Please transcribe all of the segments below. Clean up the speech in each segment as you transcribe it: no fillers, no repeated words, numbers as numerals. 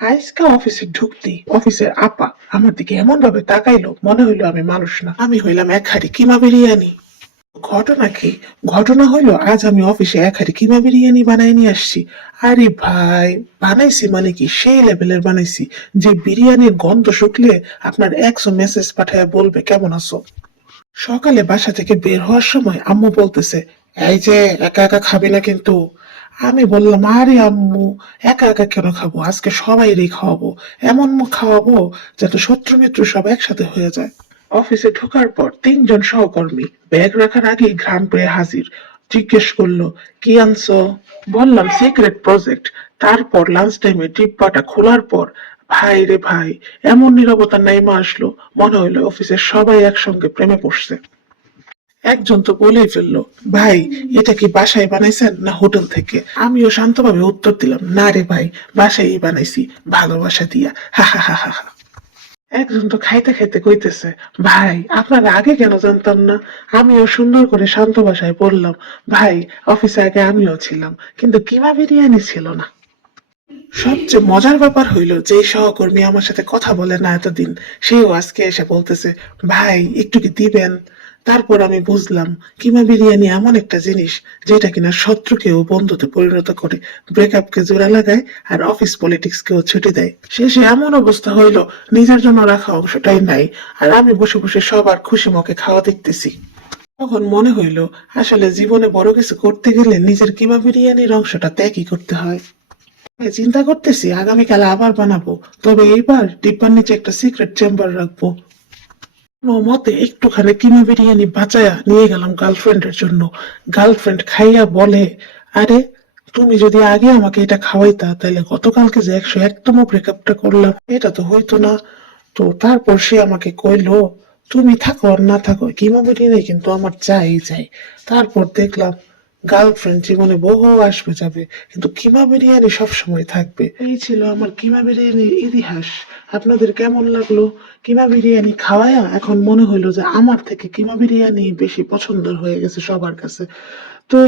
আজকে অফিসে ঢুকতেই অফিসের আপা আমার দিকে এমন ভাবে তাকাইলো মনে হইলো আমি মানুষ না, আমি হইলাম এক হাড়ি কিমা বিরিয়ানি। ঘটনা কি? ঘটনা হইলো আজ আমি অফিসে এক হাড়ি কিমা বিরিয়ানি বানাই নিয়ে আসছি। আরে ভাই, বানাইছি মানে কি সেই লেভেলের বানাইছি যে বিরিয়ানির গন্ধ শুকলে আপনার 100 মেসেজ পাঠায় বলবে কেমন আছো। সকালে বাসা থেকে বের হওয়ার সময় আম্মু বলতেছে, এই যে একা একা খাবি না কিন্তু। আমি বললাম, আরে আম্মু, একা একা কেন খাবো, আজকে সবাই রে খাওয়াবো। এমন মুখ খাওয়াবো যাতে শত্রু মিত্র সব একসাথে হয়ে যায়। অফিসে ঢোকার পর 3 জন সহকর্মী ব্যাগ রাখার আগেই ঘ্রাণ পেয়ে হাজির। জিজ্ঞেস করলো, কি আনছো? বললাম সিক্রেট প্রজেক্ট। তারপর লাঞ্চ টাইমে ডিব্বাটা খোলার পর ভাই রে ভাই, এমন নীরবতা নেমে আসলো মনে হইলো অফিসের সবাই একসঙ্গে প্রেমে পড়ছে। একজন তো বলেই ফেললো, ভাই এটা কি বাসায় বানাইছেন না হোটেল থেকে? আমিও শান্তভাবে উত্তর দিলাম, না রে ভাই, বাসায় বানাইছি, ভালোবাসা দিয়া, হা হা হা হা হা। একজন তো খাইতে খাইতে কইতেছে, ভাই আপনারা আগে কেন জানতাম না? আমিও সুন্দর করে শান্ত ভাষায় বললাম, ভাই অফিসে আগে আমিও ছিলাম, কিন্তু কিমা বিরিয়ানি ছিল না। সবচেয়ে মজার ব্যাপার হইল যে সহকর্মী আমার সাথে কথা বলে না এতদিন, সেও আজকে এসে বলতেছে, ভাই একটু কি দিবেন? তারপর আমি বুঝলাম কিমা বিরিয়ানি এমন একটা জিনিস যেটা কিনা শত্রুকেও বন্ধুতে পরিণত করে, ব্রেকআপকে জোড়া লাগায়, আর অফিস পলিটিক্স কেও ছুটি দেয়। শেষে এমন অবস্থা হইল নিজের জন্য রাখা অংশটাই নাই, আর আমি বসে বসে সবার খুশি মুখে খাওয়া দেখতেছি। তখন মনে হইল আসলে জীবনে বড় কিছু করতে গেলে নিজের কিমা বিরিয়ানির অংশটা ত্যাগই করতে হয়। চিন্তা করতেছি আগামীকাল আবার বানাবো, তবে এইবার ডিব্বার নিচে একটা সিক্রেট চেম্বার রাখবো। কোনো মতে একটুখানি কিমা বিরিয়ানি বাঁচায়া নিয়ে গেলাম গার্লফ্রেন্ডের জন্য। গার্লফ্রেন্ড খাইয়া বলে, আরে তুমি যদি আগে আমাকে এটা খাওয়াইতা তাহলে গতকালকে যে 101তম ব্রেকআপটা করলাম এটা তো হইতো না। তো তারপর সে আমাকে কইলো, তুমি থাকো আর না থাকো কিমা বিরিয়ানি কিন্তু আমার চাই চাই। তারপর দেখলাম গার্লফ্রেন্ড জীবনে বহু আসবে যাবে, কিন্তু কিমা বিরিয়ানি সবসময় থাকবে। এই ছিল আমার কিমা বিরিয়ানির ইতিহাস। আপনাদের কেমন লাগলো? কিমা বিরিয়ানি খাওয়ায়া এখন মনে হইলো যে আমার থেকে কিমা বিরিয়ানি বেশি পছন্দের হয়ে গেছে সবার কাছে। তো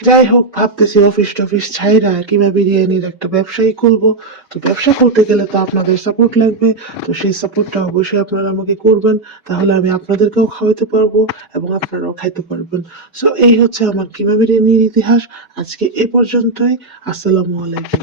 যাই হোক, ভাবতেছি অফিস টফিস ছাইরা কিমা বিরিয়ানির একটা ব্যবসায়ী খুলবো। তো ব্যবসা খুলতে গেলে তো আপনাদের সাপোর্ট লাগবে। তো সেই সাপোর্টটা অবশ্যই আপনারা আমাকে করবেন, তাহলে আমি আপনাদেরকেও খাওয়াতে পারবো এবং আপনারাও খাইতে পারবেন। সো এই হচ্ছে আমার কিমা বিরিয়ানির ইতিহাস। আজকে এ পর্যন্তই। আসসালামু আলাইকুম।